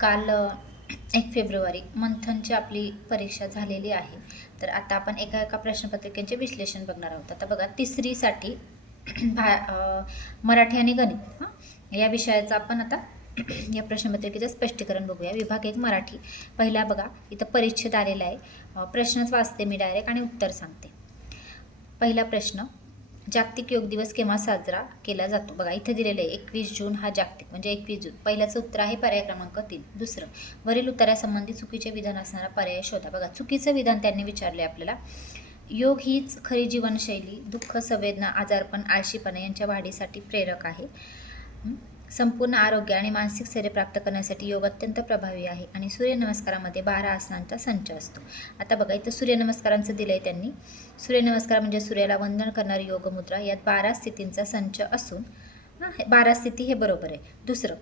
काल 1 फेब्रुवारी मंथनची आपली परीक्षा झालेली आहे. तर आता आपण एका एका प्रश्नपत्रिकेचे विश्लेषण बघणार आहोत. आता बघा तिसरीसाठी मराठी आणि गणित या विषयाचं आपण आता या प्रश्नपत्रिकेचं स्पष्टीकरण बघूया. विभाग 1 मराठी. पहिला बघा इथं परिच्छेद आलेला आहे. प्रश्नच वाचते मी डायरेक्ट आणि उत्तर सांगते. पहिला प्रश्न, जागतिक योग दिवस केव्हा साजरा केला जातो? बघा इथे दिलेलं आहे 21 जून हा जागतिक म्हणजे 21 जून. पहिल्याचं उत्तर आहे पर्याय क्रमांक 3. दुसरं, वरील उत्तरासंबंधी चुकीचे विधान असणारा पर्याय शोधा. बघा चुकीचं विधान त्यांनी विचारले आपल्याला. योग हीच खरी जीवनशैली, दुःख, संवेदना, आजारपण, आळशीपणा यांच्या वाढीसाठी प्रेरक आहे. संपूर्ण आरोग्य आणि मानसिक स्थैर्य प्राप्त करण्यासाठी योग अत्यंत प्रभावी आहे. आणि सूर्यनमस्कारामध्ये 12 आसनांचा संच असतो. आता बघा इथं सूर्यनमस्कारांचं दिलं आहे त्यांनी. सूर्यनमस्कार म्हणजे सूर्याला वंदन करणारी योगमुद्रा. यात 12 स्थितींचा संच असून 12 स्थिती हे बरोबर आहे. दुसरं,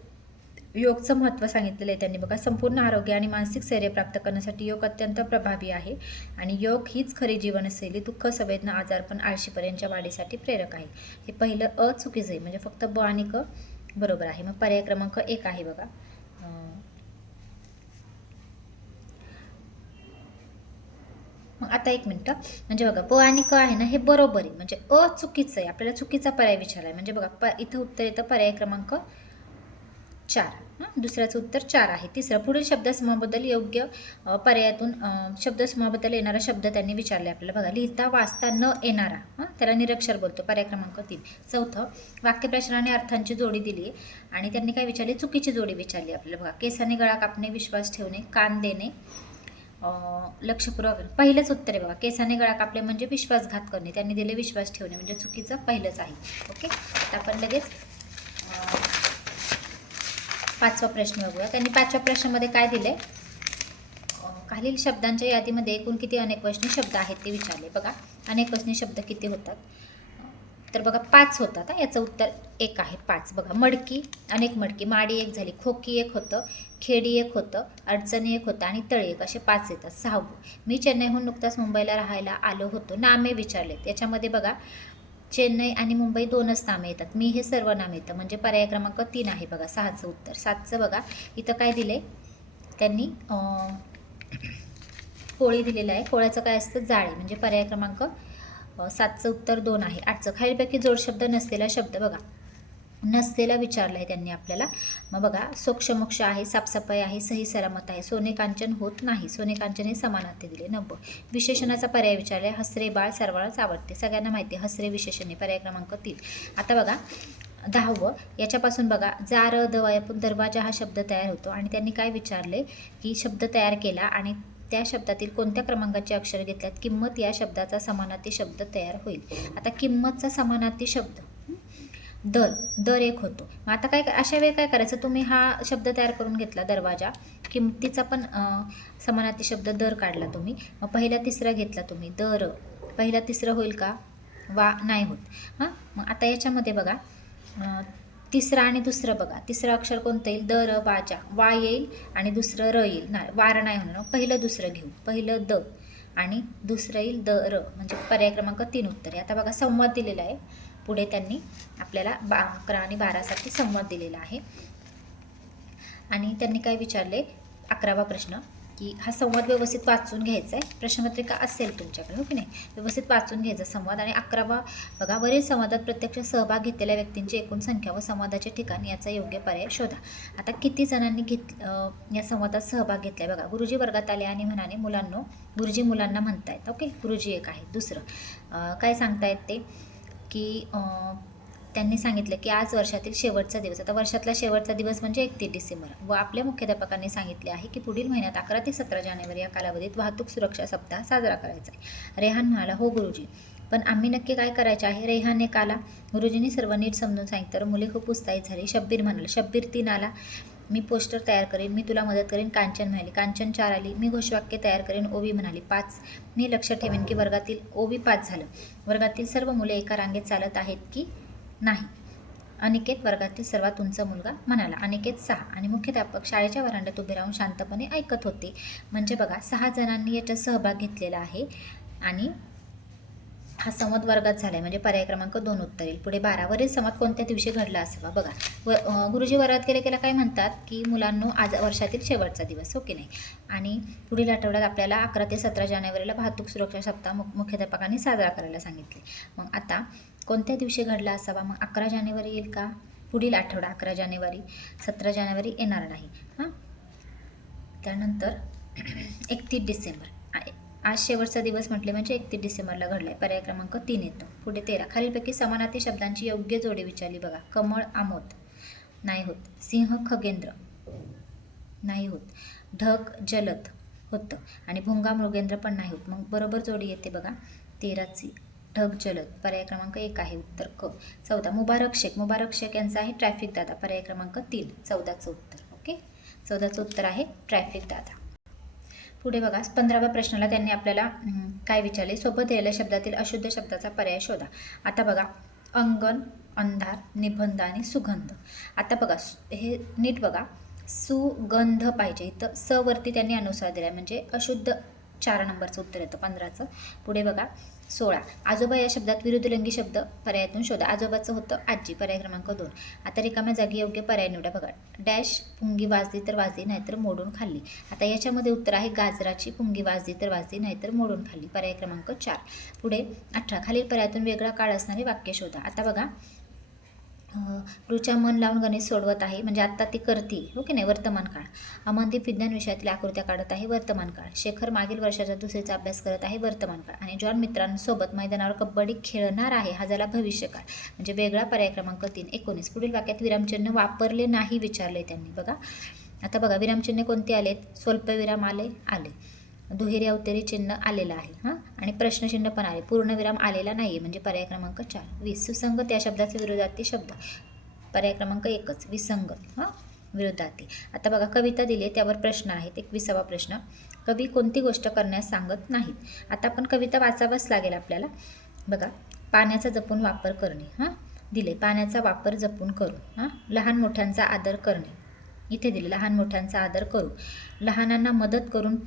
योगचं महत्त्व सांगितलेलं आहे त्यांनी. बघा संपूर्ण आरोग्य आणि मानसिक स्थैर्य प्राप्त करण्यासाठी योग अत्यंत प्रभावी आहे. आणि योग हीच खरी जीवनशैली, दुःख, संवेदना, आजारपण, आळशीपण यांच्या वाढीसाठी प्रेरक आहे. हे पहिलं चुकीचं आहे म्हणजे फक्त ब आणि क बरोबर आहे. मग पर्याय क्रमांक 1 आहे बघा. मग आता 1 मिनटं, म्हणजे बघा प आणि क आहे ना हे बरोबर आहे म्हणजे चुकीचं आहे. आपल्याला चुकीचा पर्याय विचारला आहे म्हणजे बघा इथं उत्तर येतं पर्याय क्रमांक 4. दुसऱ्याचं उत्तर 4 आहे. तिसरं, पुढील शब्दसमूहाबद्दल योग्य पर्यायातून शब्दसमूहाबद्दल येणारा शब्द त्यांनी विचारले आपल्याला. बघा लिहिता वाचता न येणारा त्याला निरक्षर बोलतो. पर्याय क्रमांक 3. चौथं, वाक्यप्रश्न आणि अर्थांची जोडी दिली आहे आणि त्यांनी काय विचारले? चुकीची जोडी विचारली आपल्याला. बघा केसाने गळा कापणे, विश्वास ठेवणे, कान देणे, लक्षपूर्वक. पहिलंच उत्तर आहे बघा, केसाने गळा कापले म्हणजे विश्वासघात करणे. त्यांनी दिले विश्वास ठेवणे म्हणजे चुकीचं पहिलंच आहे. ओके, आता आपण लगेच 5वा प्रश्न बघूया. त्यांनी 5व्या प्रश्नामध्ये काय दिले? खालील शब्दांच्या यादीमध्ये एकूण किती अनेकवचनी शब्द आहेत ते विचारले. बघा अनेकवचनी शब्द किती होतात? तर बघा 5 होतात. याचं उत्तर 1 आहे. 5. बघा मडकी, अनेक मडकी, माडी 1 झाली, खोकी 1 होतं, खेडी 1 होतं, अडचणी 1 होतं आणि तळी 1 असे 5 येतात. 6वं, मी चेन्नईहून नुकताच मुंबईला राहायला आलो होतो. नामे विचारलेत. याच्यामध्ये बघा चेन्नई आणि मुंबई 2च नामे येतात. मी हे सर्व नाम येतं म्हणजे पर्याय क्रमांक 3 आहे बघा 6चं उत्तर. 7चं बघा इथं काय दिले त्यांनी? कोळी दिलेलं आहे. कोळ्याचं काय असतं? जाळे म्हणजे पर्याय क्रमांक 7चं उत्तर 2 आहे. 8चं, खालीलपैकी जोडशब्द नसलेला शब्द. बघा नसलेला विचारला आहे त्यांनी आपल्याला. मग बघा सोक्षमोक्ष आहे, साफसफाई आहे, सही सलामत आहे, सोने कांचन होत नाही. सोने कांचन हे समानार्थी दिले. 90, विशेषणाचा पर्याय विचारला आहे. हसरे बाळ सर्वांनाच आवडते. सगळ्यांना माहिती आहे हसरे विशेषणे. पर्याय क्रमांक 3. आता बघा 10वं, याच्यापासून बघा जार दवायापून दरवाजा हा शब्द तयार होतो आणि त्यांनी काय विचारले की शब्द तयार केला आणि त्या शब्दातील कोणत्या क्रमांकाचे अक्षर घेतल्यात किंमत या शब्दाचा समानार्थी शब्द तयार होईल. आता किंमतचा समानार्थी शब्द दर 1 होतो. मग आता काय अशा वेळी काय करायचं? तुम्ही हा शब्द तयार करून घेतला दरवाजा, किंमतीचा पण समानार्थी शब्द दर काढला तुम्ही. मग पहिला तिसरा घेतला तुम्ही दर, पहिला तिसरं होईल का? नाही होत. मग आता याच्यामध्ये बघा तिसरा आणि दुसरं बघा. तिसरं अक्षर कोणतं येईल? दर वाजा, वा येईल आणि दुसरं र येईल. नाही वार नाही होणार. पहिलं दुसरं घेऊ. पहिलं द आणि दुसरं येईल द र म्हणजे पर्याय क्रमांक 3 उत्तर आहे. आता बघा संवाद दिलेला आहे. पुढे त्यांनी आपल्याला 11 आणि 12साठी संवाद दिलेला आहे आणि त्यांनी काय विचारले? 11वा प्रश्न की हा संवाद व्यवस्थित वाचून घ्यायचा आहे. प्रश्नपत्रिका असेल तुमच्याकडे, हो की नाही? व्यवस्थित वाचून घ्यायचा संवाद. आणि 11वा बघा, वरील संवादात प्रत्यक्ष सहभाग घेतलेल्या व्यक्तींची एकूण संख्या व संवादाचे ठिकाण याचा योग्य पर्याय शोधा. आता किती जणांनी या संवादात सहभाग घेतला? बघा गुरुजी वर्गात आले आणि म्हणाले मुलांनो, गुरुजी मुलांना म्हणतायत. ओके, गुरुजी 1 आहे. दुसरं काय सांगतायत ते की त्यांनी सांगितलं की आज वर्षातील शेवटचा दिवस. आता वर्षातला शेवटचा दिवस म्हणजे 31 डिसेंबर. व आपल्या मुख्याध्यापकांनी सांगितले आहे की पुढील महिन्यात 11 ते 17 जानेवारी या कालावधीत वाहतूक सुरक्षा सप्ताह साजरा करायचा आहे. रेहान म्हणाला हो गुरुजी, पण आम्ही नक्की काय करायचे आहे? रेहानने काला. गुरुजींनी सर्व नीट समजून सांगितलं तर मुले खूप उत्साहित झाली. शब्बीर म्हणाले. शब्बीर 3 आला. मी पोस्टर तयार करेन, मी तुला मदत करेन. कांचन म्हणाली. कांचन 4 आली. मी घोषवाक्य तयार करेन. ओवी म्हणाली. 5, मी लक्ष ठेवेन की वर्गातील. ओवी 5 झालं. वर्गातील सर्व मुले एका रांगेत चालत आहेत की नाही? अनिकेत वर्गातील सर्वात उंच मुलगा म्हणाला. अनिकेत 6 आणि मुख्याध्यापक शाळेच्या व्हरांड्यात उभे राहून शांतपणे ऐकत होते. म्हणजे बघा 6 जणांनी याच्यात सहभाग घेतलेला आहे आणि हा संवाद वर्गात झाला आहे म्हणजे पर्याय क्रमांक 2 उत्तर येईल. पुढे 12 वरील संवाद कोणत्या दिवशी घडला असावा बघा. गुरुजी वर्गात गेले गेला काय म्हणतात की मुलांनो आज वर्षातील शेवटचा दिवस हो की नाही. आणि पुढील आठवड्यात आपल्याला 11 ते 17 जानेवारीला वाहतूक सुरक्षा सप्ताह मुख्याध्यापकांनी साजरा करायला सांगितले. मग आता कोणत्या दिवशी घडला असावा? मग 11 जानेवारी येईल का? पुढील आठवडा 11 जानेवारी, 17 जानेवारी येणार नाही. हां, त्यानंतर 31 डिसेंबर आज शेवटचा दिवस म्हटले म्हणजे 31 डिसेंबरला घडला आहे. पर्याय क्रमांक 3 येतो. पुढे 13 खालीलपैकी समानार्थी शब्दांची योग्य जोडी विचारली बघा. कमळ आमोद नाही होत. सिंह खगेंद्र नाही होत. ढग जलद होतं आणि भुंगा मृगेंद्र पण नाही होत. मग बरोबर जोडी येते बघा 13ची. ढग जलद पर्याय क्रमांक 1 आहे उत्तर क. 14 मुबारक शेख यांचा आहे ट्रॅफिक दादा पर्याय क्रमांक 3. 14चं उत्तर. ओके, 14चं उत्तर आहे ट्रॅफिक दादा. पुढे बघा 15व्या प्रश्नाला त्यांनी आपल्याला काय विचारले? सोबत दिलेल्या शब्दातील अशुद्ध शब्दाचा पर्याय शोधा. आता बघा अंगण, अंधार, निबंध आणि सुगंध. आता बघा हे नीट बघा, सुगंध पाहिजे. इथं स वरती त्यांनी अनुस्वार दिला म्हणजे अशुद्ध 4 नंबरचं उत्तर येतं 15चं. पुढे बघा 16 आजोबा या शब्दात विरुद्धलिंगी शब्द पर्यायातून शोधा. आजोबाचं होतं आजी पर्याय क्रमांक 2. आता रिकाम्या जागी योग्य पर्याय निवडा बघा. डॅश पुंगी वाजली तर वाजली नाहीतर मोडून खाल्ली. आता याच्यामध्ये उत्तर आहे गाजराची पुंगी वाजली तर वाजली नाहीतर मोडून खाल्ली पर्याय क्रमांक 4. पुढे 18 खालील पर्यायातून वेगळा काळ असणारे वाक्य शोधा. आता बघा रुचा मन लावून गणित सोडवत आहे म्हणजे आत्ता ती करते हो की नाही, वर्तमान काळ. अमनदीप विज्ञान विषयातील आकृत्या काढत आहे वर्तमान काळ. शेखर मागील वर्षाचा दुसरीचा अभ्यास करत आहे वर्तमान काळ. आणि जॉन मित्रांसोबत मैदानावर कबड्डी खेळणार आहे हा झाला भविष्यकाळ म्हणजे वेगळा पर्याय क्रमांक 3. 19 पुढील वाक्यात विरामचिन्ह वापरले नाही विचारले त्यांनी बघा. आता बघा विरामचिन्ह कोणते आलेत? स्वल्पविराम आले, दुहेरी अवतरी चिन्ह आलेलं आहे हां, आणि प्रश्नचिन्ह पण आले. पूर्णविराम आलेला नाही म्हणजे पर्याय क्रमांक 4. 20 सुसंगत या शब्दाचे विरोधार्थी शब्द पर्याय क्रमांक 1च विसंगत हां, विरोधार्थी. आता बघा कविता दिली त्यावर प्रश्न आहेत. 21वा प्रश्न कवी कोणती गोष्ट करण्यास सांगत नाहीत. आता आपण कविता वाचावंच लागेल आपल्याला बघा. पाण्याचा जपून वापर करणे हां दिले, पाण्याचा वापर जपून करू हां. लहान मोठ्यांचा आदर करणे इथे दिले, लहान मोठ्यांचा आदर करू. लहानांना मदत करून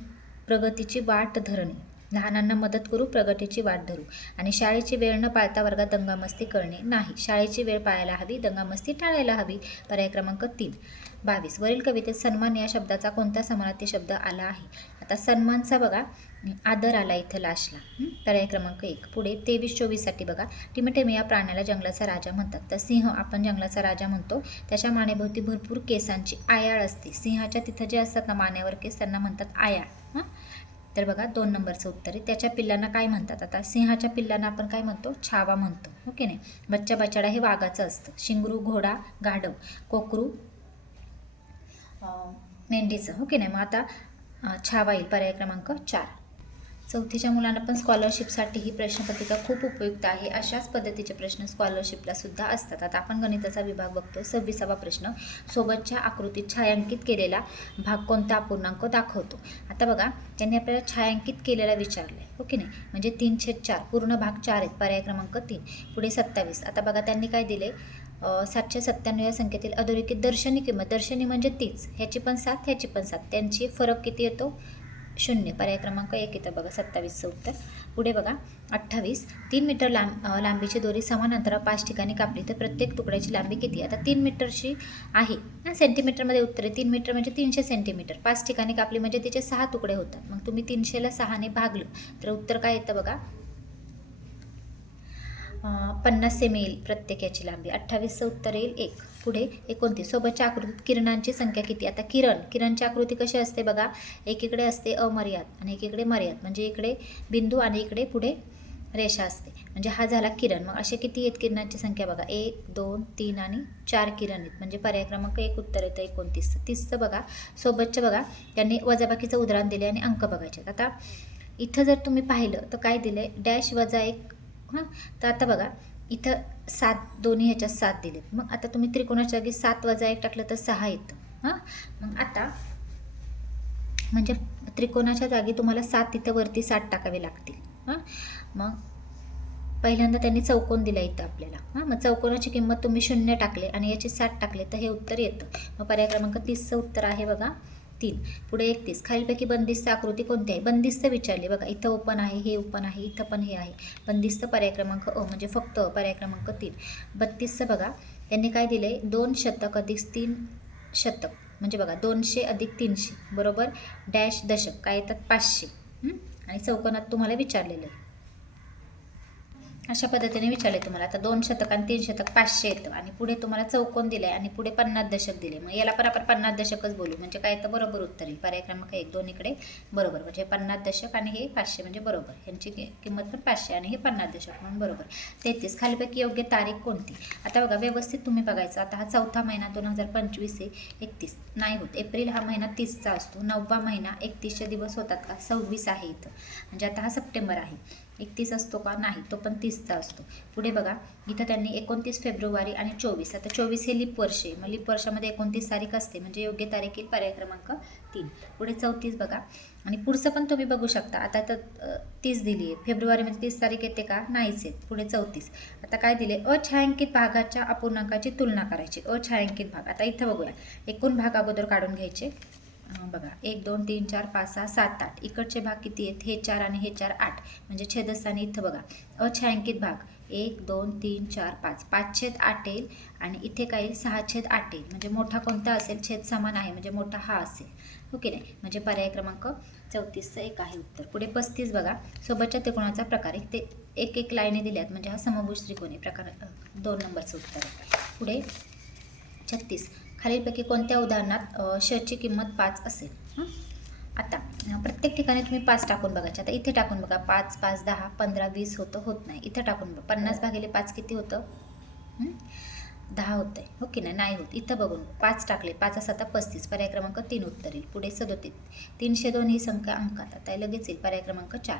प्रगतीची वाट धरणे, लहानांना मदत करू प्रगतीची वाट धरू. आणि शाळेची वेळ न पाळता वर्गात दंगामस्ती करणे नाही, शाळेची वेळ पाळायला हवी, दंगामस्ती टाळायला हवी पर्याय क्रमांक 3. 22 वरील कवितेत सन्मान या शब्दाचा कोणता समानार्थी शब्द आला आहे? आता सन्मानचा बघा आदर आला इथं लास्टला पर्याय क्रमांक 1. पुढे 23-24साठी बघा टिमटिमी या प्राण्याला जंगलाचा राजा म्हणतात. तर सिंह आपण जंगलाचा राजा म्हणतो. त्याच्या मानेभोवती भरपूर केसांची आयाळ असते. सिंहाच्या तिथं जे असतात ना मानेवर केस त्यांना म्हणतात आयाळ हां. तर बघा 2 नंबरचं उत्तर आहे. त्याच्या पिल्लांना काय म्हणतात? आता सिंहाच्या पिल्लांना आपण काय म्हणतो? छावा म्हणतो हो की नाही. बच्चा बछाडा हे वाघाचं असतं. शिंगरू घोडा गाढव, कोकरू मेंढीचं हो की नाही. मग आता छावा येईल पर्याय क्रमांक 4. 4थीच्या मुलांना पण स्कॉलरशिपसाठी ही प्रश्नपत्रिका खूप उपयुक्त आहे. अशाच पद्धतीचे प्रश्न स्कॉलरशिपला सुद्धा असतात. आता आपण गणिताचा विभाग बघतोय. 26वा प्रश्न सोबतच्या आकृतीत छायांकित केलेला भाग कोणता अपूर्णांक दाखवतो? आता बघा त्यांनी आपल्याला छायांकित केलेला विचारलं हो की नाही म्हणजे 3/4 पूर्ण भाग 4 आहेत पर्याय क्रमांक 3. पुढे 27 आता बघा त्यांनी काय दिले 797 या संख्येतील अधोरेखित दर्शनी किंमत, दर्शनी म्हणजे तीच, ह्याची पण 7 ह्याची पण 7, त्यांची फरक किती येतो? 0 पर्याय क्रमांक 1 येतं बघा 27चं उत्तर. पुढे बघा 28 3 मीटर लांबीची दोरी समान अंतरावर 5 ठिकाणी कापली तर प्रत्येक तुकड्याची लांबी किती? आता 3 मीटरची आहे ना, सेंटीमीटरमध्ये उत्तर आहे. 3 मीटर म्हणजे 300 सेंटीमीटर. 5 ठिकाणी कापली म्हणजे तिचे 6 तुकडे होतात. मग तुम्ही 300ला 6ने भागलं तर उत्तर काय येतं बघा 50 सेमी येईल प्रत्येक याची लांबी. 28चं उत्तर येईल 1. पुढे 29 सोबतच्या आकृतीत किरणांची संख्या किती? आता किरणची आकृती कशी असते बघा, एकीकडे असते अमर्याद आणि एकीकडे मर्याद म्हणजे इकडे बिंदू आणि इकडे पुढे रेषा असते म्हणजे हा झाला किरण. मग असे किती आहेत किरणांची संख्या बघा 1 2 3 आणि 4 किरण आहेत म्हणजे पर्याय क्रमांक 1 उत्तर येतं 29. 30चं बघा सोबतचं बघा त्यांनी वजाबाकीचं उदाहरण दिले आणि अंक बघायचे. आता इथं जर तुम्ही पाहिलं तर काय दिले डॅश -1 हां. तर आता बघा इथं 7 दोन्ही ह्याच्यात 7 दिलेत. मग आता तुम्ही त्रिकोणाच्या जागी 7 - 1 टाकलं तर 6 येतं हां. मग आता म्हणजे त्रिकोणाच्या जागी तुम्हाला 7 तिथं वरती 7 टाकावे लागतील हां. मग पहिल्यांदा त्यांनी चौकोन दिला इथं आपल्याला हां. मग चौकोनाची किंमत तुम्ही 0 टाकले आणि याची 7 टाकले तर हे उत्तर येतं. मग पर्याय क्रमांक 30चं उत्तर आहे बघा 3. पुढे 31. खालीलपैकी बंदिस्त आकृती कोणती आहे? बंदिस्त विचारले बघा. इथं ओपन आहे, हे ओपन आहे, इथं पण हे आहे. बंदिस्त पर्याय क्रमांक अ म्हणजे फक्त पर्याय क्रमांक 3. 32 बघा, त्यांनी काय दिले? 2 शतक अधिक 3 शतक म्हणजे बघा 200 अधिक 300 बरोबर डॅश दशक काय येतात? 500. आणि चौकोनात तुम्हाला विचारलेलं आहे. अशा पद्धतीने विचारले तुम्हाला. आता 2 शतक आणि 3 शतक 500 येतं आणि पुढे तुम्हाला चौकोन दिलं आहे आणि पुढे 50 दशक दिले. मग याला पण आपण 50 दशकच बोलू म्हणजे काय येतं? बरोबर उत्तर येईल. पर्याय क्रमांक 1 दोन्हीकडे बरोबर म्हणजे 50 दशक आणि हे 500 म्हणजे बरोबर. ह्यांची किंमत पण 500 आणि हे 50 दशक म्हणून बरोबर. 33. खालीपैकी योग्य तारीख कोणती? आता बघा व्यवस्थित तुम्ही बघायचं. आता हा 4था महिना 2025 आहे. 31 नाही होत. एप्रिल हा महिना 30चा असतो. 9वा महिना 31चे दिवस होतात का? 26 आहे इथं. म्हणजे आता हा सप्टेंबर आहे. 31 असतो का? नाही, तो पण 30चा असतो. पुढे बघा इथं त्यांनी 29 फेब्रुवारी आणि 24. आता 24 हे लीप वर्ष आहे. मग लीप वर्षामध्ये 29 तारीख असते म्हणजे योग्य तारीख येईल पर्याय क्रमांक 3. पुढे 34 बघा आणि पुढचं पण तुम्ही बघू शकता. आता तर 30 दिली आहे. फेब्रुवारीमध्ये 30 तारीख येते का? नाहीच येत. पुढे 34. आता काय दिले? अछायांकित भागाच्या अपूर्णांकाची तुलना करायची. अछायांकित भाग. आता इथं बघूया. एकूण भाग अगोदर काढून घ्यायचे. बघा 1 2 3 4 5 6 7 8. इकडचे भाग किती आहेत? हे 4 आणि हे 4 8 म्हणजे छेदस्थानी इथं बघा अछायांकित भाग 1 2 3 4 5 5/8 येईल आणि इथे काय येईल? 6/8 येईल. म्हणजे मोठा कोणता असेल? छेद समान आहे म्हणजे मोठा हा असेल. ओके नाही म्हणजे पर्याय क्रमांक 34चं 1 आहे उत्तर. पुढे 35 बघा सोबतच्या त्रिकोणाचा प्रकार ते एक लाईने दिल्यात म्हणजे हा समभुज त्रिकोण आहे. प्रकार 2 नंबरचं उत्तर आहे. पुढे 36. खालीलपैकी कोणत्या उदाहरणात ची किंमत 5 असेल? आता प्रत्येक ठिकाणी तुम्ही 5 टाकून बघायचे. आता इथे टाकून बघा 5 5 10 15 20 होतं, होत नाही. इथं टाकून बघा 50/5 किती होतं? 10 होतं आहे. हो की नाही होत. इथं बघून 5 टाकले 5 असं आता 35 पर्याय क्रमांक 3 उत्तर येईल. पुढे 37. 302 ही संख्या अंकात आता लगेच येईल पर्याय क्रमांक 4.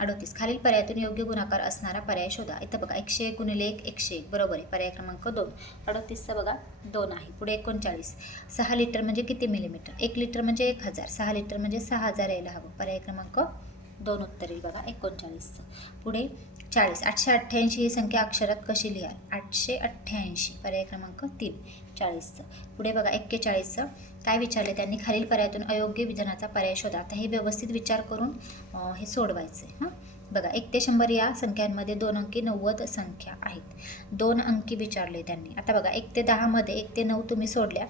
38. खालील पर्यायातून योग्य गुणाकार असणारा पर्याय शोधा. इथं बघा 101 गुणिले 1 101 बरोबर आहे. पर्याय क्रमांक 2. 38चं बघा 2 आहे. पुढे 39. 6 लिटर म्हणजे किती मिलीमीटर? 1 लिटर म्हणजे 1000. 6 लिटर म्हणजे 6000 यायला हवं. पर्याय क्रमांक 2 उत्तर येईल बघा 39चं. पुढे 40. 888 ही संख्या अक्षरात कशी लिहाल? 888 पर्याय क्रमांक 3. 40चं. पुढे बघा 41चं काय विचारले त्यांनी? खालील पर्यायातून अयोग्य विधानाचा पर्याय शोधा. आता हे व्यवस्थित विचार करून हे सोडवायचं आहे. बघा 1 ते 100 या संख्यांमध्ये 2 अंकी 90 संख्या आहेत. 2 अंकी विचारले त्यांनी. आता बघा 1 ते 10 मध्ये 1 ते 9 तुम्ही सोडल्या.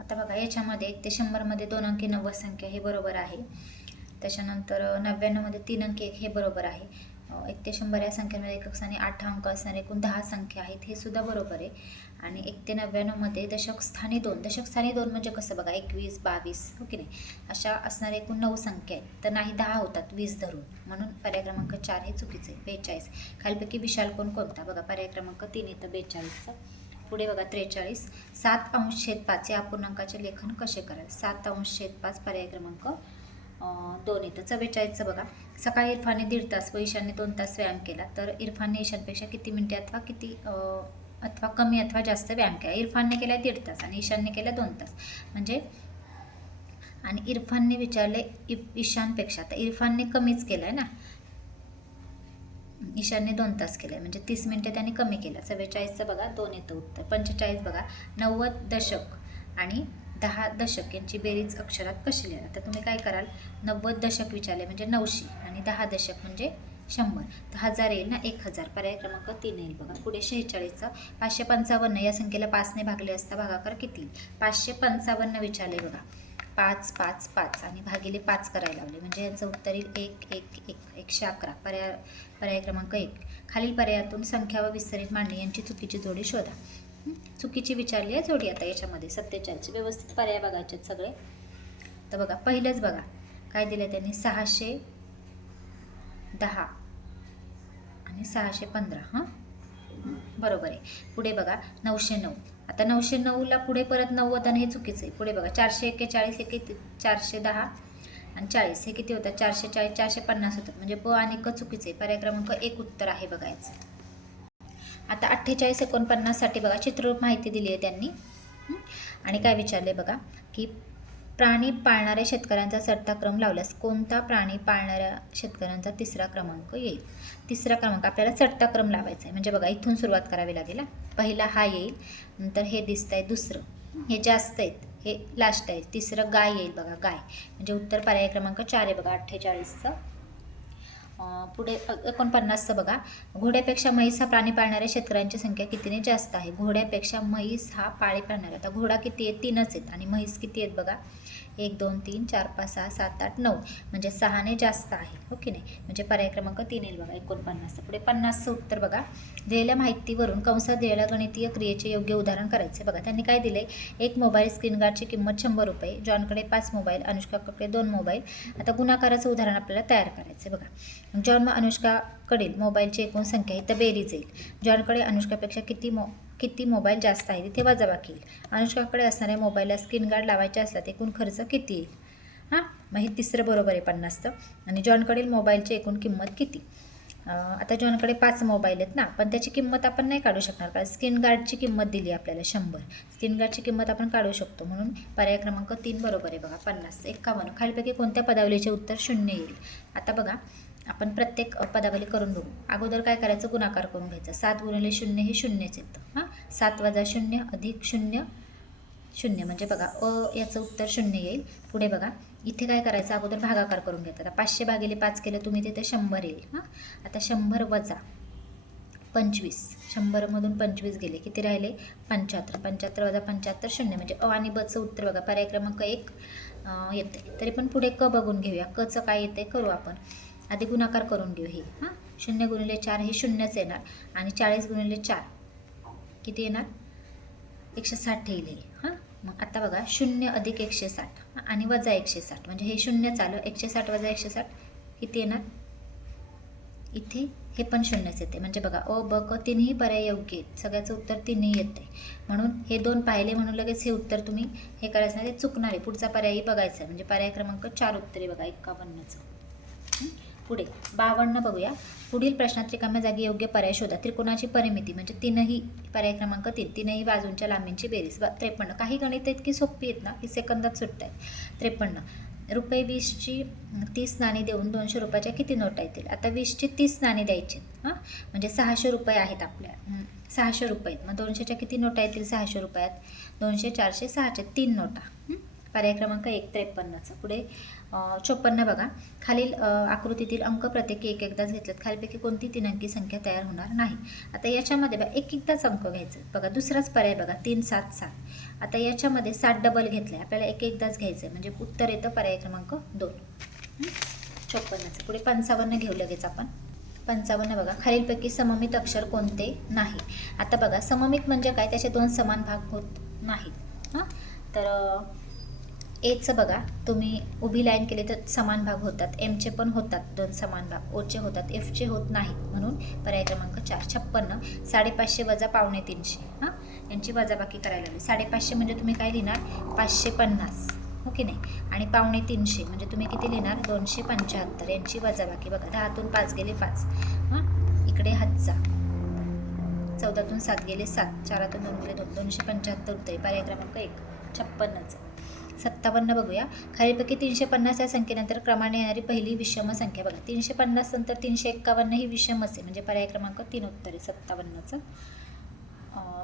आता बघा याच्यामध्ये 1 ते 100 मध्ये 2 अंकी 90 संख्या हे बरोबर आहे. त्याच्यानंतर 99 मध्ये 3 अंकी 1 हे बरोबर आहे. 1 ते 100 या संख्यांमध्ये एकक स्थानी 8 अंक असणारे एकूण 10 संख्या आहेत हे सुद्धा बरोबर आहे. आणि 1 ते 99 मध्ये दशक स्थानी 2. दशक स्थानी 2 म्हणजे कसं बघा 21 22 हो की नाही अशा असणारे एकूण 9 संख्या आहेत. तर नाही 10 होतात 20 धरून म्हणून पर्याय क्रमांक 4 हे चुकीचं आहे. 42. खालीपैकी विशाल कोण कोणता? बघा पर्याय क्रमांक 3 येतं 42चं. पुढे बघा 43. 7/5 या अपूर्णांकाचे लेखन कसे कराल? 7/5 पर्याय क्रमांक 2 येतं. 44चं बघा सकाळी इरफानने 1.5 तास व ईशानने 2 तास व्यायाम केला तर इरफानने ईशानपेक्षा किती मिनिटे अथवा कमी अथवा जास्त व्यायाम केला? इरफानने केला 1.5 तास आणि ईशानने केला 2 तास म्हणजे आणि इरफानने विचारले ईशानपेक्षा तर इरफानने कमीच केलं आहे ना. ईशानने 2 तास केले म्हणजे 30 मिनिटे त्यांनी कमी केलं. 44चं बघा 2 येतं उत्तर. 45 बघा 90 दशक आणि 10 दशक यांची बेरीज अक्षरात कशी लिहाल? तर तुम्ही काय कराल? 90 दशक विचारले म्हणजे 900 आणि 10 दशक म्हणजे 100 तर 1000 येईल ना 1000. पर्याय क्रमांक 3 येईल बघा. पुढे 46चं 555 या संख्येला 5ने भागले असता भागाकार किती? 555 विचारले बघा. 5 5 5 आणि भागिले 5 करायला लावले म्हणजे यांचं उत्तर येईल 1 1 1 111. पर्याय क्रमांक 1. खालील पर्यायातून संख्या व विस्तरित मांडणी यांची चुकीची जोडी शोधा. चुकीची विचारली आहे जोडी. आता याच्यामध्ये 47 व्यवस्थित पर्याय बघायचे आहेत सगळे. तर बघा पहिलंच बघा काय दिलं त्यांनी 610 आणि 615 बरोबर आहे. पुढे बघा 909. आता 909ला पुढे परत 90 आणि हे चुकीचं आहे. पुढे बघा 441 हे किती? 410 आणि 40 हे किती होतात? 440 450 होतात म्हणजे प आणि क चुकीचं आहे. पर्याय क्रमांक 1 उत्तर आहे बघायचं. आता 48 49 साठी बघा चित्ररूप माहिती दिली आहे त्यांनी आणि काय विचारले बघा की प्राणी पाळणाऱ्या शेतकऱ्यांचा चढता क्रम लावल्यास कोणता प्राणी पाळणाऱ्या शेतकऱ्यांचा 3रा क्रमांक येईल? 3रा क्रमांक आपल्याला चढता क्रम लावायचा आहे म्हणजे बघा इथून सुरुवात करावी लागेल. पहिला हा येईल नंतर हे दिसतंय दुसरं हे जास्त आहेत हे लास्ट आहे. तिसरं गाय येईल बघा, गाय म्हणजे उत्तर पर्याय क्रमांक 4 आहे बघा 48चं. पुढे 49चं बघा, घोड्यापेक्षा म्हैस हा प्राणी पाळणाऱ्या शेतकऱ्यांची संख्या कितीने जास्त आहे? घोड्यापेक्षा म्हैस हा पाळी पाळणारा. आता घोडा किती आहे? 3च आहेत आणि म्हैस किती आहेत बघा? 1 2 3 4 5 6 7 8 9 म्हणजे 6ने जास्त आहे, हो की नाही? म्हणजे पर्याय क्रमांक 3 येईल बघा 49चं. पुढे 50चं उत्तर बघा, दिलेल्या माहितीवरून कंसात दिलेल्या गणितीय क्रियेचे योग्य उदाहरण करायचे. बघा त्यांनी काय दिले? एक मोबाईल स्क्रीन गार्डची किंमत 100 रुपये, जॉनकडे 5 मोबाईल, अनुष्काकडे 2 मोबाईल. आता गुणाकाराचं उदाहरण आपल्याला तयार करायचं आहे बघा. जॉन व अनुष्काकडील मोबाईलची एकूण संख्या इथं बेरीज येईल. जॉनकडे अनुष्कापेक्षा किती मोबाईल जास्त आहे तिथे वजाबाकी येईल. अनुष्काकडे असणाऱ्या मोबाईलला स्क्रीन गार्ड लावायचे असल्यास एकूण खर्च किती येईल? हां, मग हे तिसरं बरोबर आहे 50चं. आणि जॉनकडील मोबाईलची एकूण किंमत किती? आता जॉनकडे 5 मोबाईल आहेत ना, पण त्याची किंमत आपण नाही काढू शकणार कारण स्क्रीन गार्डची किंमत दिली आपल्याला 100. स्क्रीन गार्डची किंमत आपण काढू शकतो म्हणून पर्याय क्रमांक 3 बरोबर आहे बघा 50. 51 खालीलपैकी कोणत्या पदावलीचे उत्तर 0 येईल? आता बघा आपण प्रत्येक पदावली करून बघू. अगोदर काय करायचं? गुणाकार करून घ्यायचा. 7 गुणिले 0 हे 0च येतं. हां, 7 वजा 0 अधिक 0 0 म्हणजे बघा याचं उत्तर 0 येईल. पुढे बघा इथे काय करायचं? अगोदर भागाकार करून घेतात. आता 500 भागिले 5 केलं तुम्ही तिथे 100 येईल. हां, आता 100 वजा 25, 100मधून 25 गेले, किती राहिले? 75. 75 वजा 75 0 म्हणजे आणि बचं उत्तर बघा पर्याय क्रमांक 1 येते. तरी पण पुढे क बघून घेऊया. कचं काय येते करू आपण. आधी गुणाकार करून घेऊ. हे 0 गुणिले 4 हे 0च येणार आणि 40 गुणिले 4 किती येणार? 160 येईल हे. हां, मग आता बघा 0 अधिक 160 आणि वजा 160 म्हणजे हे 0 आलं. 160 वजा 160 किती येणार? इथे हे पण 0च येते म्हणजे बघा ब क तिन्ही पर्याय योग्य आहेत. सगळ्याचं उत्तर तिन्ही येते म्हणून हे 2 पाहिले म्हणून लगेच हे उत्तर तुम्ही हे करायचं नाही, ते चुकणार आहे. पुढचा पर्यायही बघायचा आहे म्हणजे पर्याय क्रमांक 4 उत्तर आहे बघा 51चं. पुढे 52 बघूया. पुढील प्रश्नात रिकाम्या जागी योग्य पर्याय शोधा. त्रिकोणाची परिमिती म्हणजे तीनही पर्याय क्रमांक 3 तीनही बाजूंच्या लांबींची बेरीज 53. काही गणित इतकी सोपी आहेत ना की सेकंदात सुटत आहेत. 53 रुपये 20ची 30 नाणी देऊन 200 रुपयाच्या किती नोटा येतील? आता 20ची 30 नाणी द्यायची. हां, म्हणजे 600 रुपये आहेत आपल्या 600 रुपये आहेत. मग 200च्या किती नोटा येतील 600 रुपयात? 200 400 600 3 नोटा. पर्याय क्रमांक 1 53चा. पुढे 54 बघा, खालील आकृतीतील अंक प्रत्येकी एकदाच घेतलेत. खालीलपैकी कोणती 3 अंकी संख्या तयार होणार नाही? आता याच्यामध्ये बघा एकदाच अंक घ्यायचं बघा. दुसराच पर्याय बघा 3 7 7. आता याच्यामध्ये 7 डबल घेतले, आपल्याला एकदाच घ्यायचं आहे म्हणजे उत्तर येतं पर्याय क्रमांक 2 54चं. पुढे 55 घेऊ लगेच आपण. 55 बघा, खालीलपैकी सममित अक्षर कोणते नाही? आता बघा सममित म्हणजे काय? त्याचे 2 समान भाग होत नाहीत. हां, तर एचं बघा तुम्ही उभी लाईन केली तर समान भाग होतात. एमचे पण होतात 2 समान भाग. ओचे होतात, एफचे होत नाहीत म्हणून पर्याय क्रमांक 4. 56 550 वजा 250. हां, यांची वजाबाकी करायला लागली. 550 म्हणजे तुम्ही काय लिहिणार? 550, हो की नाही? आणि 250 म्हणजे तुम्ही किती लिहिणार? 275. यांची वजाबाकी बघा. 10तून 5 गेले 5. हां, इकडे हातचा 14तून 7 गेले 7. 4तून 2 गेले 2. 275 उत्तर पर्याय क्रमांक 1 56चं. 57 बघूया. खालीलपैकी 350 या संख्येनंतर क्रमाने येणारी पहिली विषम संख्या बघा. 350 नंतर 351 ही विषमच आहे म्हणजे पर्याय क्रमांक 3 उत्तर आहे 57चं.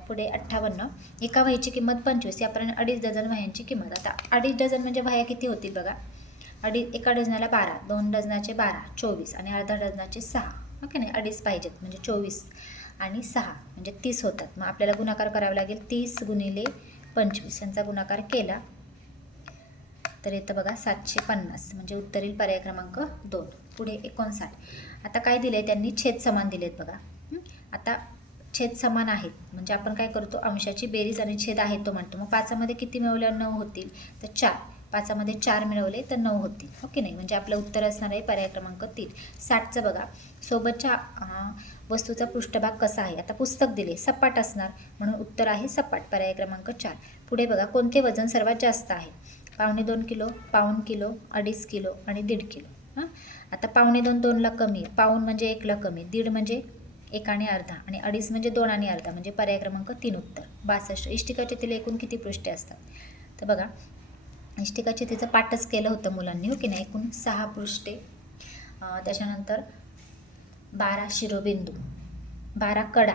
पुढे 58 एका वहीची किंमत 25 याप्रमाणे 2.5 डझन वह्यांची किंमत. आता 2.5 डझन म्हणजे वह्या किती होतील बघा. एका डझनाला 12, 2 डझनाचे 12 24 आणि अर्धा डझनाचे 6. ओके नाही, 2.5 पाहिजेत म्हणजे 24 आणि 6 म्हणजे 30 होतात. मग आपल्याला गुणाकार करावा लागेल. 30 गुणिले 25 यांचा गुणाकार केला तर येतं बघा 750 म्हणजे उत्तर येईल पर्याय क्रमांक 2. पुढे 59 आता काय दिले त्यांनी? छेद समान दिलेत बघा. आता छेद समान आहेत म्हणजे आपण काय करतो? अंशाची बेरीज आणि छेद आहे तो म्हणतो. मग 5मध्ये किती मिळवल्यावर 9 होतील? तर 4. 5मध्ये 4 मिळवले तर 9 होतील, ओके नाही? म्हणजे आपलं उत्तर असणार आहे पर्याय क्रमांक 3. 60चं बघा, सोबतच्या वस्तूचा पृष्ठभाग कसा आहे? आता पुस्तक दिले सपाट असणार म्हणून उत्तर आहे सपाट पर्याय क्रमांक 4. पुढे बघा, कोणते वजन सर्वात जास्त आहे? 1.25 किलो, 1 किलो, 2.5 किलो आणि 1.5 किलो. हां, आता 1.25 2ला कमी, 1 म्हणजे 1ला कमी, 1.5 म्हणजे 1 आणि अर्धा आणि 2.5 म्हणजे 2 आणि अर्धा म्हणजे पर्याय क्रमांक 3 उत्तर. 62 इष्टिकाचितीला एकूण किती पृष्ठे असतात? तर बघा इष्टिकाचितीचं पाठच केलं होतं मुलांनी, हो की नाही? एकूण 6 पृष्ठे. त्याच्यानंतर 12 शिरोबिंदू, 12 कडा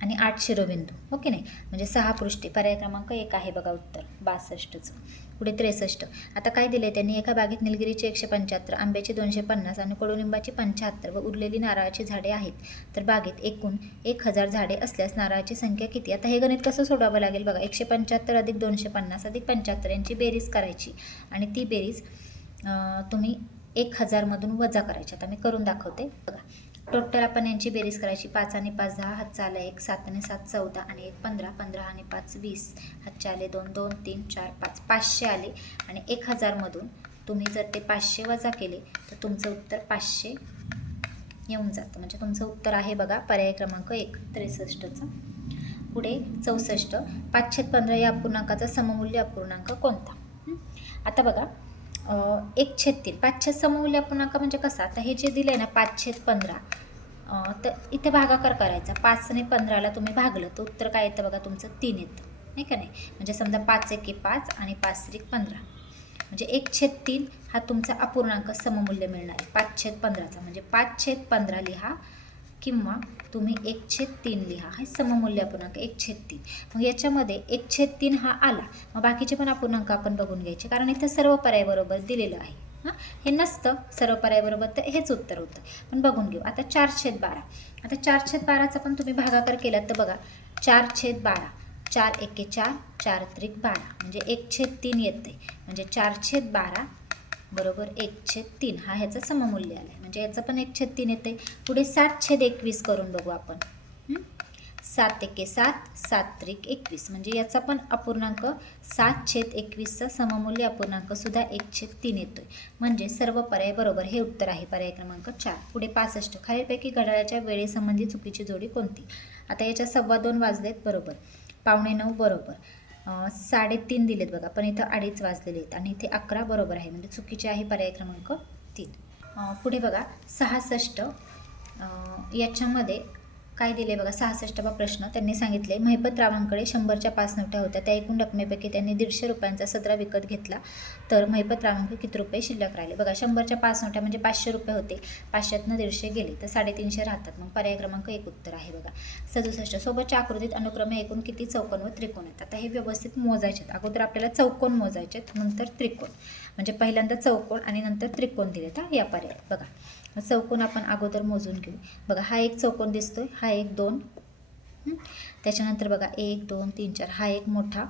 आणि 8 शिरोबिंदू, हो की नाही, म्हणजे 6 पृष्ठे. पर्याय क्रमांक 1 आहे बघा उत्तर 62चं. पुढे 63. आता काय दिले त्यांनी, एका बागेत निलगिरीचे 175, आंब्याची 250 आणि कडुलिंबाची 75 व उरलेली नारळाची झाडे आहेत. तर बागेत एकूण 1000 झाडे असल्यास नारळाची संख्या किती? आता हे गणित कसं सोडवावं लागेल बघा. 175 अधिक 250 अधिक 75 यांची बेरीज करायची आणि ती बेरीज तुम्ही 1000मधून वजा करायची. आता मी करून दाखवते बघा. टोटल आपण यांची बेरीज करायची. 5 आणि 5 10, हातचा आला 1, 7 आणि 7 14 आणि 1 15, 15 आणि 5 20, हातचे आले 2, 2 3 4 5, 500 आले आणि 1000मधून तुम्ही जर ते 500 वजा केले तर तुमचं उत्तर 500 येऊन जातं. म्हणजे तुमचं उत्तर आहे बघा पर्याय क्रमांक 1 63चं. पुढे 64. 5/15 या अपूर्णांकाचा सममूल्य अपूर्णांक कोणता? आता बघा 1/3 5 सममूल्य अपूर्णांक म्हणजे कसा, आता हे जे दिलं आहे ना 5/15, तर इथे भागाकार करायचा. 5 आणि 15ला तुम्ही भागलं तर उत्तर काय येतं बघा तुमचं 3 येतं, नाही का नाही. म्हणजे समजा 5 एके 5 आणि 5 त्रिक 15, म्हणजे 1/3 हा तुमचा अपूर्णांक सममूल्य मिळणार आहे 5/15चा. म्हणजे 5/15 लिहा किंवा तुम्ही 1/3 लिहा. हा सममूल्य अपूर्णांक 1/3. मग याच्यामध्ये 1/3 हा आला, मग बाकीचे पण अपूर्णांक आपण बघून घ्यायचे, कारण इथं सर्व पर्याय बरोबर दिलेलं आहे. हां, हे नसतं सर्व पर्याय बरोबर तर हेच उत्तर होतं, पण बघून घेऊ. आता 4/12. आता 4/12चा पण तुम्ही भागाकार केलात तर बघा 4/12, 4 एके 4, 4 त्रिक 12, म्हणजे 1/3 येते. म्हणजे 4/12 बरोबर 1/3 हा ह्याचं सममूल्य आलं आहे. म्हणजे याचं पण 1/3 येते. पुढे 7/21 करून बघू आपण. 7 एके 7, 7 त्रिक 21, म्हणजे याचा पण अपूर्णांक 7/21चा सममूल्य अपूर्णांक सुद्धा 1/3 येतोय. म्हणजे सर्व पर्याय बरोबर. हे उत्तर आहे पर्याय क्रमांक 4. पुढे 65. खालीलपैकी घड्याळाच्या वेळेसंबंधी चुकीची जोडी कोणती? आता याच्या 2:15 वाजलेत बरोबर, 8:45 बरोबर, 3:30 दिलेत बघा, पण इथं 2:30 वाजलेले आहेत आणि इथे 11 बरोबर आहे, म्हणजे चुकीचे आहे पर्याय क्रमांक 3. पुढे बघा 66. याच्यामध्ये काय दिले बघा. 66वा प्रश्न त्यांनी सांगितले, महिपतरावांकडे 100च्या 5 नोटा होत्या. त्या एकूण रकमेपैकी त्यांनी 150 रुपयांचा सदरा विकत घेतला, तर महिपतरावांकडे किती रुपये शिल्लक राहिले? बघा 100च्या 5 नोटा म्हणजे 500 रुपये होते, 500तनं 150 गेले तर 350 राहतात. मग पर्याय क्रमांक 1 उत्तर आहे बघा. 67. सोबतच्या आकृतीत अनुक्रमे एकूण किती चौकोन व त्रिकोण आहेत? आता हे व्यवस्थित मोजायचे आहेत. अगोदर आपल्याला चौकोन मोजायचे आहेत, नंतर त्रिकोण. म्हणजे पहिल्यांदा चौकोन आणि नंतर त्रिकोण दिलेत. या पर्याय बघा. चौकोन आपण अगोदर मोजून घेऊ. बघा हा एक चौकोन दिसतोय, हा एक 2, त्याच्यानंतर बघा 1 2 3 4, हा एक मोठा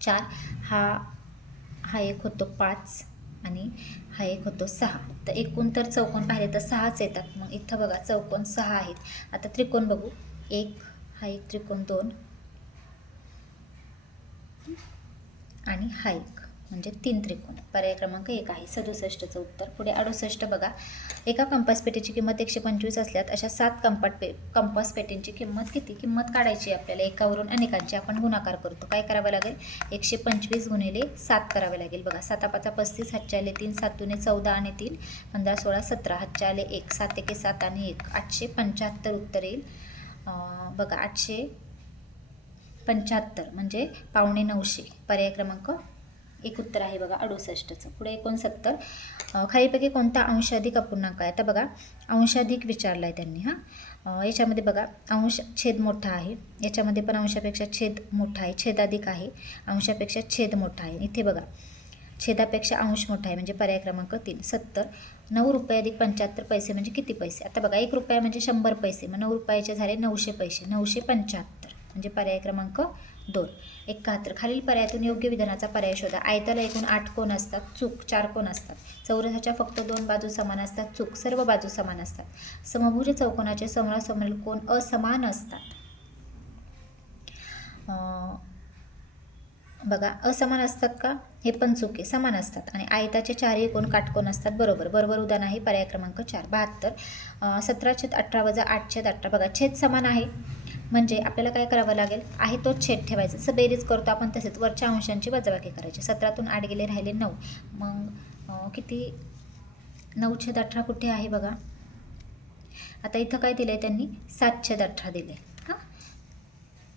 4, हा एक होतो 5 आणि हा एक होतो 6. तर एकूण तर चौकोन पाहिले तर 6च येतात. मग इथं बघा चौकोन 6 आहेत. आता त्रिकोण बघू. 1, हा एक त्रिकोण 2 आणि हा एक, म्हणजे 3 त्रिकोण. पर्याय क्रमांक 1 आहे 67चं उत्तर. पुढे 68. बघा एका कंपास पेटीची किंमत 125 असल्यात अशा 7 कंपास पेटींची किंमत किती? किंमत काढायची आपल्याला. एकावरून अनेकांची आपण गुणाकार करतो. काय करावं लागेल? 125 गुणिले 7 करावे लागेल. बघा 7 5 35, हातचे आले 3, 7 दुने 14 आणि 3 15 16 17, हातचे आले 1, 7 एके 7 आणि 1, 875 उत्तर येईल. बघा 875 म्हणजे 8:45. पर्याय क्रमांक 1 उत्तर आहे बघा 68चं. पुढे 69. खालीपैकी कोणता अंशाधिक अपूर्णांक आहे? आता बघा अंशाधिक विचारला आहे त्यांनी. याच्यामध्ये बघा अंश छेद मोठा आहे, याच्यामध्ये पण अंशापेक्षा छेद मोठा आहे, छेदाधिक आहे, अंशापेक्षा छेद मोठा आहे. इथे बघा छेदापेक्षा अंश मोठा आहे, म्हणजे पर्याय क्रमांक 3. 70. 9 रुपये अधिक 75 पैसे म्हणजे किती पैसे? आता बघा 1 रुपया म्हणजे 100 पैसे, मग 9 रुपयाचे झाले 900 पैसे, 975 म्हणजे पर्याय क्रमांक 2. 71. खालील पर्यायातून योग्य विधानाचा पर्याय शोधा. आयताला एकूण 8 कोण असतात? चूक. 4 कोण असतात. चौरसाच्या फक्त 2 बाजू समान असतात. चूक. सर्व बाजू समान असतात. समभुज चौकोनाचे समोरासमोरील कोण असमान असतात. बघा असमान असतात का? हे पण चूक आहे. समान असतात. आणि आयताचे 4ही कोण काटकोन असतात. बरोबर. बरोबर उदाहरण आहे पर्याय क्रमांक 4. 72. 17/18 वजा 8/18. बघा छेद समान आहे, म्हणजे आपल्याला काय करावं लागेल? आहे तोच छेद ठेवायचा. जसं बेरीज करतो आपण तसेच वरच्या अंशांची वजाबाकी करायची. 17तून 8 गेले राहिले 9, मग किती? 9/18 कुठे आहे बघा. आता इथं काय दिलं आहे त्यांनी? 7/18 दिले.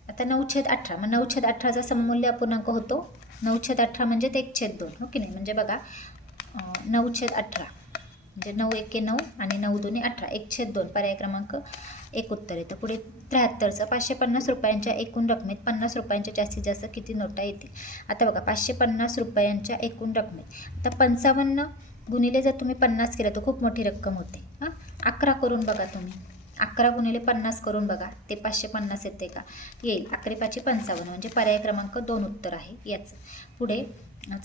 आता 9/18, मग 9/18चा सममूल्य अपूर्णांक होतो 9/18 म्हणजे 1/2, हो की नाही. म्हणजे बघा 9/18 म्हणजे 9 एके 9 आणि 9 दुने 18, 1/2 पर्याय क्रमांक 1 उत्तर येतं. पुढे 73चं 550 रुपयांच्या एकूण रकमेत 50 रुपयांच्या जास्तीत जास्त किती नोटा येतील. आता बघा 550 रुपयांच्या एकूण रकमेत आता 55 गुणिले जर तुम्ही 50 केलं तर खूप मोठी रक्कम होते. 11 करून बघा तुम्ही, 11 गुणिले 50 करून बघा ते 550 येते का, येईल. 11 5 55 म्हणजे पर्याय क्रमांक 2 उत्तर आहे याचं. पुढे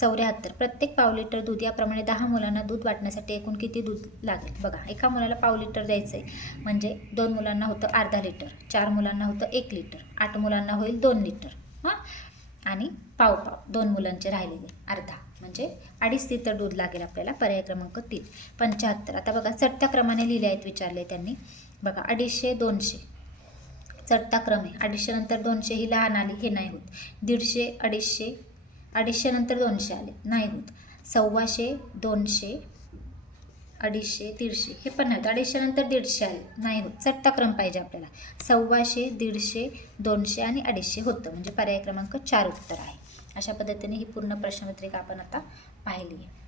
74 प्रत्येक पाव लिटर दूध याप्रमाणे 10 मुलांना दूध वाटण्यासाठी एकूण किती दूध लागेल. बघा एका मुलाला पाव लिटर द्यायचं आहे म्हणजे 2 मुलांना होतं अर्धा लिटर, 4 मुलांना होतं 1 लिटर, 8 मुलांना होईल 2 लिटर आणि पाव 2 मुलांचे राहिलेले अर्धा म्हणजे 2.5 लिटर दूध लागेल आपल्याला. पर्याय क्रमांक 3. 75 आता बघा चढत्या क्रमाने लिहिले आहेत विचारले त्यांनी. बघा 250 200 चढता क्रम आहे. 250 नंतर 200 ही लहान आली हे नाही होत. 150 250 250 नंतर 200 आले नाही होत. 125 200 250 150 हे पण नाही होत. 250 नंतर 150 आले नाही होत. चढता क्रम पाहिजे आपल्याला. 125 150 200 आणि 250 होतं म्हणजे पर्याय क्रमांक 4 उत्तर आहे. अशा पद्धतीने ही पूर्ण प्रश्नपत्रिका आपण आता पाहिली आहे.